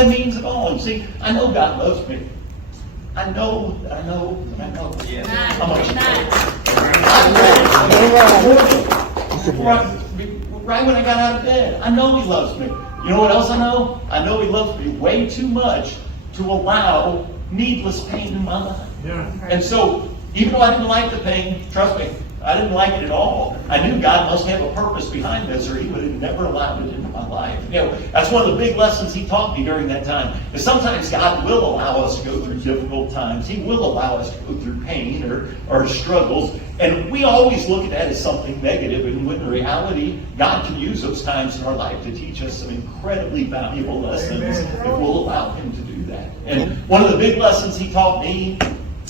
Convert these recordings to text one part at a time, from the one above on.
that means at all. And see, I know God loves me. I know. Yes. How much? Right when I got out of bed, I know He loves me. You know what else I know? I know He loves me way too much to allow needless pain in my life. Yeah. And so, even though I didn't like the pain, trust me, I didn't like it at all. I knew God must have a purpose behind this, or He would have never allowed it into my life. You know, that's one of the big lessons He taught me during that time. Is sometimes God will allow us to go through difficult times. He will allow us to go through pain or struggles. And we always look at that as something negative, and when in reality, God can use those times in our life to teach us some incredibly valuable lessons if we'll allow Him to do that. And one of the big lessons He taught me,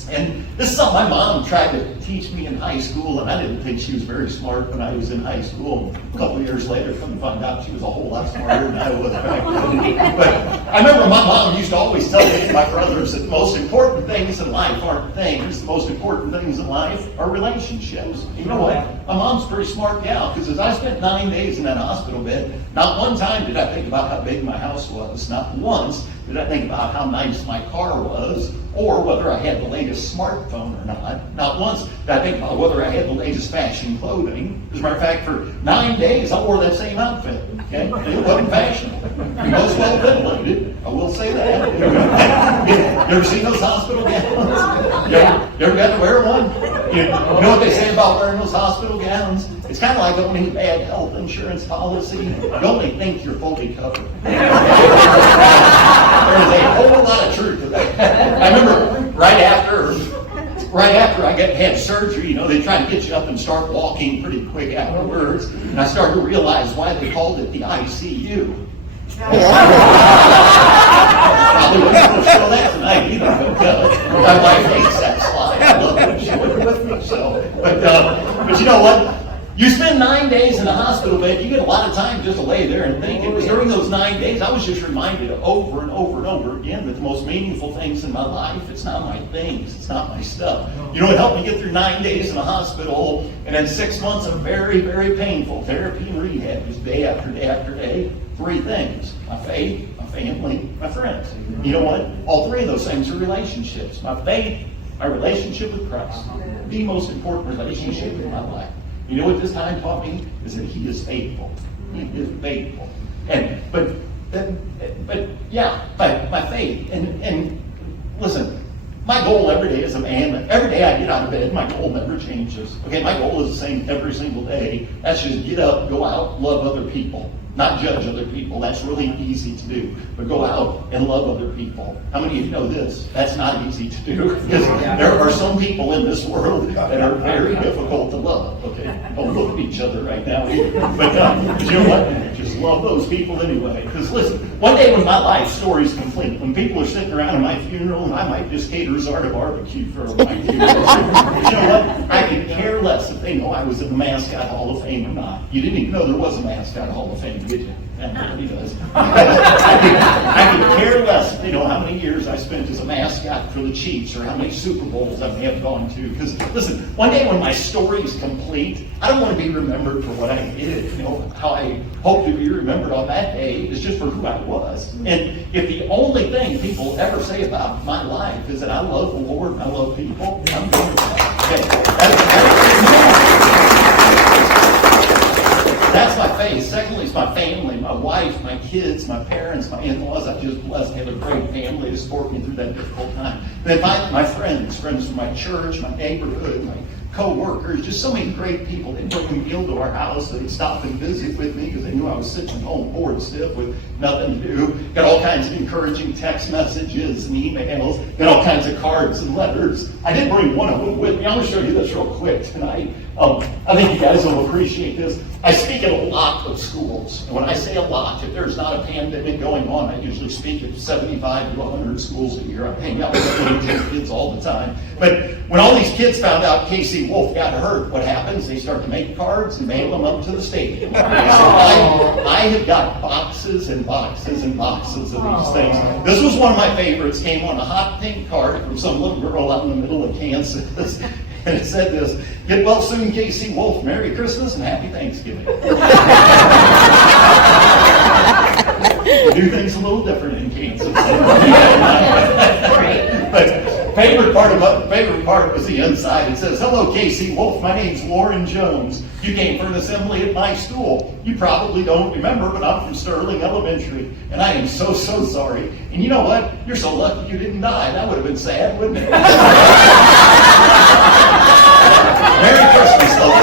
and this is something my mom tried to teach me in high school, and I didn't think she was very smart when I was in high school. A couple of years later, come to find out she was a whole lot smarter than I was back then. But I remember my mom used to always tell me and my brothers that the most important things in life aren't things. The most important things in life are relationships. You know what? My mom's a pretty smart gal, because as I spent 9 days in that hospital bed, not one time did I think about how big my house was. Not once did I think about how nice my car was, or whether I had the latest smartphone or not. Not once did I think about whether I had the latest fashion clothing. As a matter of fact, for 9 days, I wore that same outfit. Okay? And it wasn't fashionable. It was well ventilated. I will say that. You ever seen those hospital gowns? You ever got to wear one? You know what they say about wearing those hospital gowns? It's kind of like owning a bad health insurance policy. You only think you're fully covered. There's a whole lot of truth to that. I remember right after I had surgery, you know, they try to get you up and start walking pretty quick afterwards. And I started to realize why they called it the ICU. Probably wasn't going to show that tonight either, but my wife hates that slide. I love it. She went with me. So, but you know what? You spend 9 days in a hospital bed, you get a lot of time just to lay there and think. It was during those 9 days, I was just reminded over and over and over again that the most meaningful things in my life, it's not my things, it's not my stuff. You know what helped me get through 9 days in a hospital, and then 6 months of very, very painful therapy and rehab, just day after day after day? 3 things: my faith, my family, my friends. You know what? All 3 of those things are relationships. My faith, my relationship with Christ, the most important relationship in my life. You know what this time taught me? Is that He is faithful. He is faithful. But my faith. And listen, my goal every day as a man, every day I get out of bed, my goal never changes. Okay, my goal is the same every single day. That's just get up, go out, love other people. Not judge other people. That's really easy to do. But go out and love other people. How many of you know this? That's not easy to do. Because there are some people in this world that are very difficult to love. Okay? Don't look at each other right now either. But you know what? Just love those people anyway. Because listen, one day when my life story is complete, when people are sitting around at my funeral, and I might just cater Zarda barbecue for my funeral. But you know what? I could care less if they know I was in the Mascot Hall of Fame or not. You didn't even know there was a Mascot Hall of Fame, did you? Everybody does. I could care less if they know how many years I spent as a mascot for the Chiefs or how many Super Bowls I may have gone to. Because, listen, one day when my story is complete, I don't want to be remembered for what I did. You know, how I hope to be remembered on that day is just for who I was. And if the only thing people ever say about my life is that I love the Lord and I love people, I'm going with that. That's my faith. Secondly, it's my family, my wife, my kids, my parents, my in-laws. I'm just blessed to have a great family to support me through that difficult time. Then my friends from my church, my neighborhood, my co-workers, just so many great people. They'd bring a meal to our house. They'd stop and visit with me because they knew I was sitting at home bored stiff with nothing to do. Got all kinds of encouraging text messages and emails. Got all kinds of cards and letters. I did bring one of them with me. I'm going to show you this real quick tonight. I think you guys will appreciate this. I speak at a lot of schools. And when I say a lot, if there's not a pandemic going on, I usually speak at 75 to 100 schools a year. I hang out with 22 kids all the time. But when all these kids found out Casey Wolf got hurt, what happens? They start to make cards and mail them up to the stadium. So I have got boxes and boxes and boxes of these things. This was one of my favorites. Came on a hot pink card from some little girl out in the middle of Kansas. And it said this: "Get well soon, Casey Wolf. Merry Christmas and Happy Thanksgiving." We do things a little different in Kansas. But favorite part was the inside. It says, "Hello, Casey Wolf. My name's Warren Jones. You came for an assembly at my school. You probably don't remember, but I'm from Sterling Elementary, and I am so sorry. And you know what? You're so lucky you didn't die. That would have been sad, wouldn't it?" Merry Christmas, folks.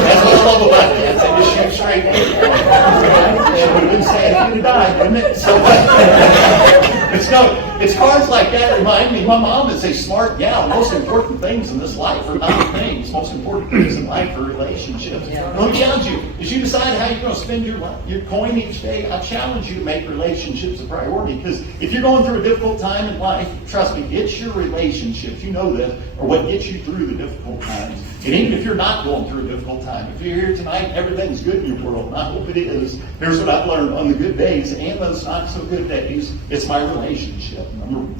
That's what I love about kids. They just shoot straight. It would have been sad if you'd have died, wouldn't it? So, it's cards like that remind me. My mom is a smart gal. The most important things in this life are not things. Most important things in life are relationships. And let me challenge you. As you decide how you're going to spend your coin each day, I challenge you to make relationships a priority. Because if you're going through a difficult time in life, trust me, it's your relationships, you know this, are what gets you through the difficult times. And even if you're not going through a difficult time, if you're here tonight, everything's good in your world, and I hope it is. Here's what I've learned on the good days and those not so good days. It's my relationship.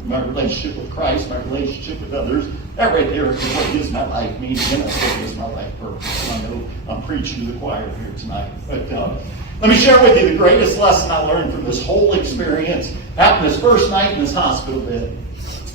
My relationship with Christ, my relationship with others. That right there is what gives my life meaning, and that's what gives my life purpose. And I know I'm preaching to the choir here tonight. But let me share with you the greatest lesson I learned from this whole experience. Happened this first night in this hospital bed.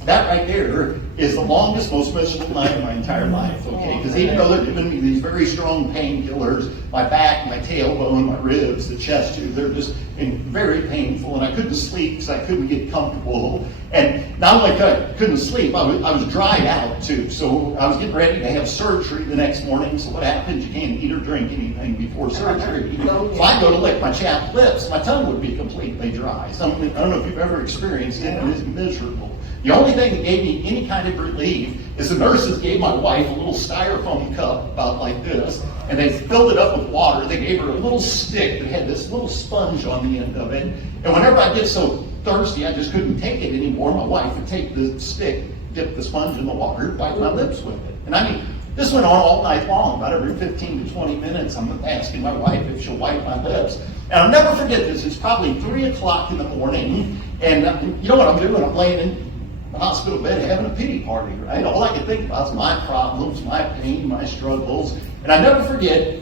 That right there is the longest, most miserable night of my entire life, okay? Because even though they're giving me these very strong painkillers, my back, my tailbone, my ribs, the chest tube, they're just very painful, and I couldn't sleep because I couldn't get comfortable. And not only couldn't sleep, I was dried out too. So I was getting ready to have surgery the next morning. So what happens? You can't eat or drink anything before surgery. So I go to lick my chapped lips. My tongue would be completely dry. I don't know if you've ever experienced it, but it's miserable. The only thing that gave me any kind of relief is the nurses gave my wife a little styrofoam cup about like this, and they filled it up with water. They gave her a little stick that had this little sponge on the end of it. And whenever I get so thirsty I just couldn't take it anymore, my wife would take the stick, dip the sponge in the water, bite my lips with it. And I mean, this went on all night long. About every 15 to 20 minutes, I'm asking my wife if she'll wipe my lips. And I'll never forget this. It's probably 3 o'clock in the morning, and you know what I'm doing? I'm laying in the hospital bed having a pity party, right? All I could think about is my problems, my pain, my struggles. And I never forget,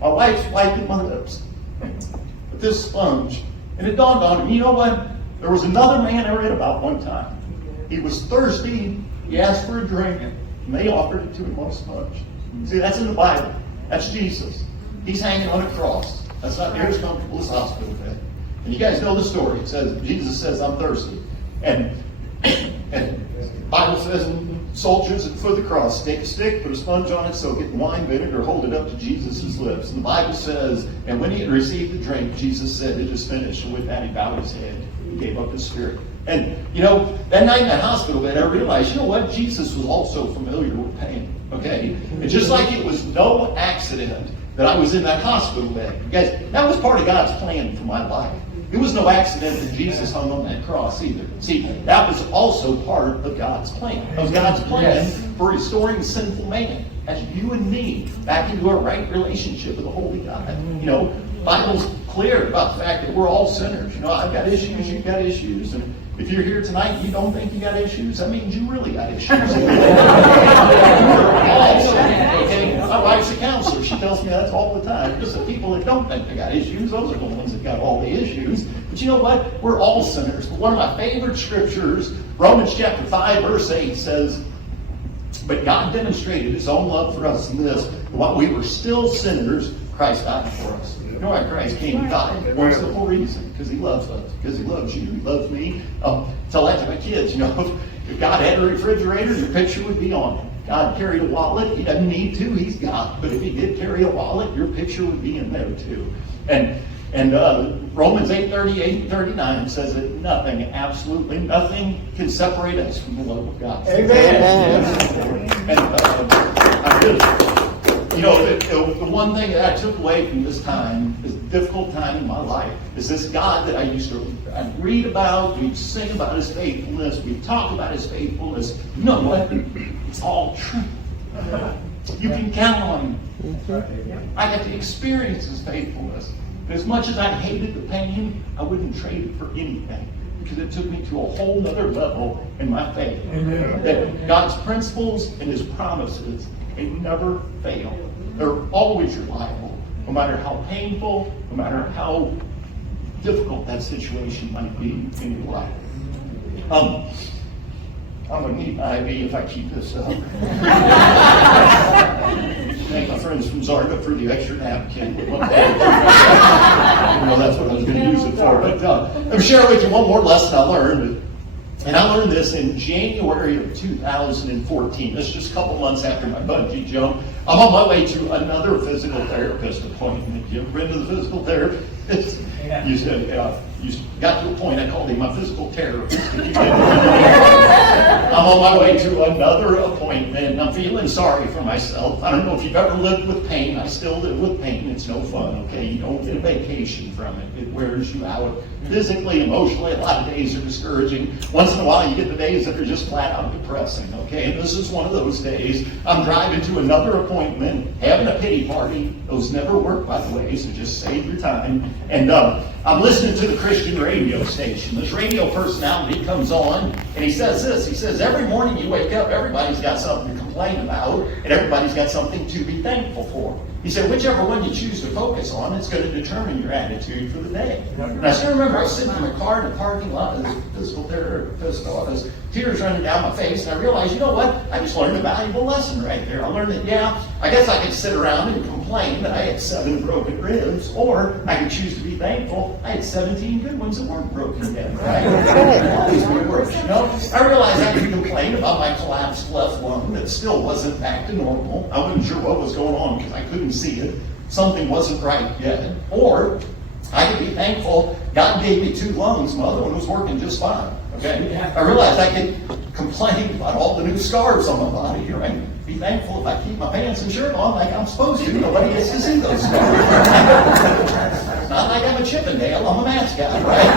my wife's wiping my lips with this sponge. And it dawned on me, you know what? There was another man I read about one time. He was thirsty, he asked for a drink, and they offered it to him on a sponge. See, that's in the Bible. That's Jesus. He's hanging on a cross. That's not near as comfortable as hospital bed. And you guys know the story. It says, Jesus says, "I'm thirsty." And the Bible says, soldiers at the foot of the cross, take a stick, put a sponge on it, soak it in wine vinegar, hold it up to Jesus' lips. And the Bible says, and when he had received the drink, Jesus said, "It is finished." And with that, he bowed his head. He gave up his spirit. And, you know, that night in that hospital bed, I realized, you know what? Jesus was also familiar with pain, okay? And just like it was no accident that I was in that hospital bed. You guys, that was part of God's plan for my life. It was no accident that Jesus hung on that cross either. See, that was also part of God's plan. That was God's plan for restoring sinful man, as you and me, back into a right relationship with the Holy God. You know, the Bible's clear about the fact that we're all sinners. You know, I've got issues, you've got issues, and if you're here tonight and you don't think you got issues, that means you really got issues. Okay? My wife's a counselor. She tells me that's all the time. Just the people that don't think they got issues, those are the ones that got all the issues. But you know what? We're all sinners. But one of my favorite scriptures, Romans chapter 5, verse 8 says, "But God demonstrated his own love for us in this, while we were still sinners, Christ died for us." You know why Christ came and died? One simple reason: because he loves us, because he loves you, he loves me. Tell that to my kids. You know, if God had a refrigerator, your picture would be on it. God carried a wallet. He doesn't need to. He's God. But if he did carry a wallet, your picture would be in there too. And Romans 8:38 and 39 says that nothing, absolutely nothing, can separate us from the love of God. Amen. And I'm just, you know, the one thing that I took away from this time, this difficult time in my life, is this God that I'd read about, we'd sing about his faithfulness, we'd talk about his faithfulness. You know what? It's all true. You can count on him. I got to experience his faithfulness. And as much as I hated the pain, I wouldn't trade it for anything, because it took me to a whole other level in my faith. That God's principles and his promises, they never fail. They're always reliable, no matter how painful, no matter how difficult that situation might be in your life. I'm going to need my IV if I keep this up. Thank my friends from Zarga for the extra napkin. That's what I was going to use it for. But let me share with you one more lesson I learned. And I learned this in January of 2014. That's just a couple months after my bungee jump. I'm on my way to another physical therapist appointment. You ever been to the physical therapist? Yeah. You said, you got to a point, I called him my physical therapist. I'm on my way to another appointment, and I'm feeling sorry for myself. I don't know if you've ever lived with pain. I still live with pain. It's no fun, okay? You don't get a vacation from it. It wears you out physically, emotionally. A lot of days are discouraging. Once in a while, you get the days that are just flat out depressing, okay? And this is one of those days. I'm driving to another appointment, having a pity party. Those never work, by the way, so just save your time. And I'm listening to the Christian radio station. This radio personality comes on, and he says this. He says, every morning you wake up, everybody's got something to complain about, and everybody's got something to be thankful for. He said, whichever one you choose to focus on, it's going to determine your attitude for the day. And I still remember I was sitting in the car in the parking lot of the physical therapist office, tears running down my face, and I realized, you know what? I just learned a valuable lesson right there. I learned that, yeah, I guess I could sit around and complain that I had 7 broken ribs, or I could choose to be thankful I had 17 good ones that weren't broken yet, right? Always be worse, you know? I realized I could complain about my collapsed left lung that still wasn't back to normal. I wasn't sure what was going on because I couldn't see it. Something wasn't right yet. Or I could be thankful God gave me 2 lungs. My other one was working just fine. Okay? I realized I could complain about all the new scars on my body, right? Be thankful if I keep my pants and shirt on like I'm supposed to. Nobody gets to see those scars. Not like I'm a Chippendale. I'm a mascot, right?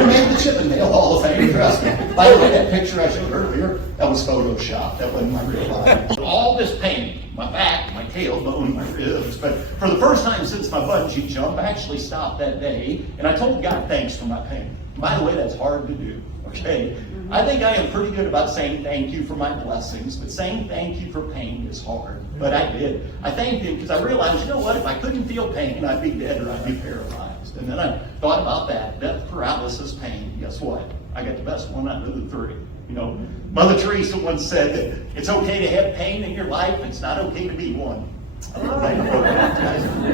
We made the Chippendale Hall of Fame, trust me. By the way, that picture I showed earlier, that was Photoshop. That wasn't my real life. All this pain, my back, my tailbone, my ribs, but for the first time since my bungee jump, I actually stopped that day, and I told God thanks for my pain. By the way, that's hard to do, okay? I think I am pretty good about saying thank you for my blessings, but saying thank you for pain is hard. But I did. I thanked him because I realized, you know what, if I couldn't feel pain, I'd be dead or I'd be paralyzed. And then I thought about that, death, paralysis, pain. Guess what? I got the best one out of the 3. You know, Mother Teresa once said that it's okay to have pain in your life, it's not okay to be one. I love that quote.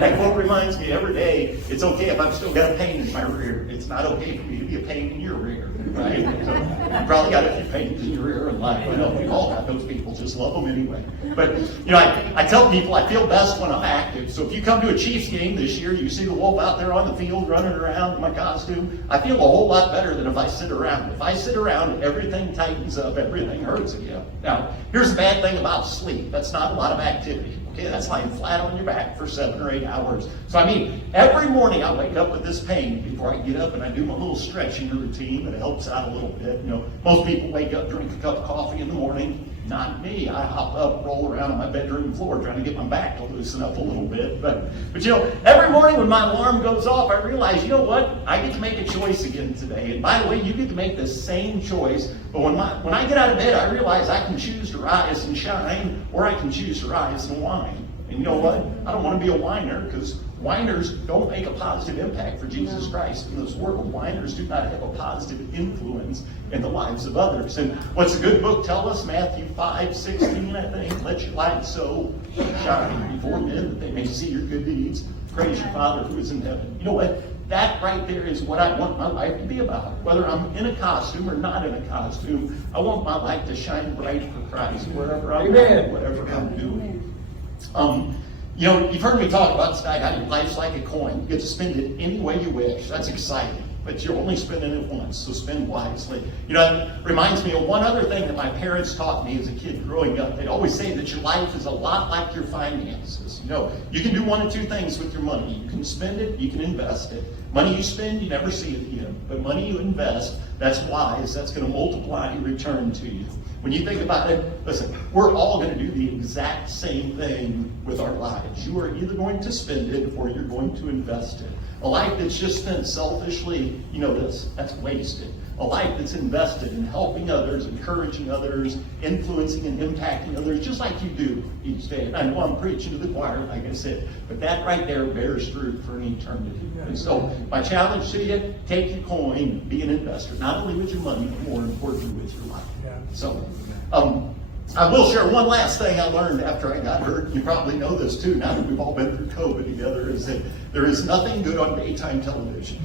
That quote reminds me every day, it's okay if I've still got a pain in my rear. It's not okay for me to be a pain in your rear, right? So you probably got a few pains in your rear in life. I know we all got those people, just love them anyway. But, you know, I tell people I feel best when I'm active. So if you come to a Chiefs game this year, you see the wolf out there on the field running around in my costume, I feel a whole lot better than if I sit around. If I sit around, everything tightens up, everything hurts again. Now, here's the bad thing about sleep. That's not a lot of activity. Okay, that's lying flat on your back for 7 or 8 hours. So I mean, every morning I wake up with this pain before I get up and I do my little stretching routine, and it helps out a little bit. You know, most people wake up, drink a cup of coffee in the morning. Not me. I hop up, roll around on my bedroom floor trying to get my back to loosen up a little bit. But you know, every morning when my alarm goes off, I realize, you know what? I get to make a choice again today. And by the way, you get to make the same choice. But when I get out of bed, I realize I can choose to rise and shine, or I can choose to rise and whine. And you know what? I don't want to be a whiner, because whiners don't make a positive impact for Jesus Christ in this world. Whiners do not have a positive influence in the lives of others. And what's a good book tell us? Matthew 5:16, I think. Let your light so shine before men that they may see your good deeds. Praise your Father who is in heaven. You know what? That right there is what I want my life to be about. Whether I'm in a costume or not in a costume, I want my light to shine bright for Christ wherever I'm at, whatever I'm doing. You know, you've heard me talk about tonight how your life's like a coin. You get to spend it any way you wish. That's exciting. But you're only spending it once, so spend wisely. You know, it reminds me of one other thing that my parents taught me as a kid growing up. They'd always say that your life is a lot like your finances. You know, you can do one of 2 things with your money. You can spend it, you can invest it. Money you spend, you never see it again. But money you invest, that's wise. That's going to multiply and return to you. When you think about it, listen, we're all going to do the exact same thing with our lives. You are either going to spend it or you're going to invest it. A life that's just spent selfishly, you know this, that's wasted. a life that's invested in helping others, encouraging others, influencing and impacting others, just like you do each day. And I know I'm preaching to the choir, like I said, but that right there bears fruit for an eternity. And so my challenge to you, take your coin, be an investor, not only with your money, but more importantly with your life. So, I will share one last thing I learned after I got hurt. You probably know this too, now that we've all been through COVID together, is that there is nothing good on daytime television.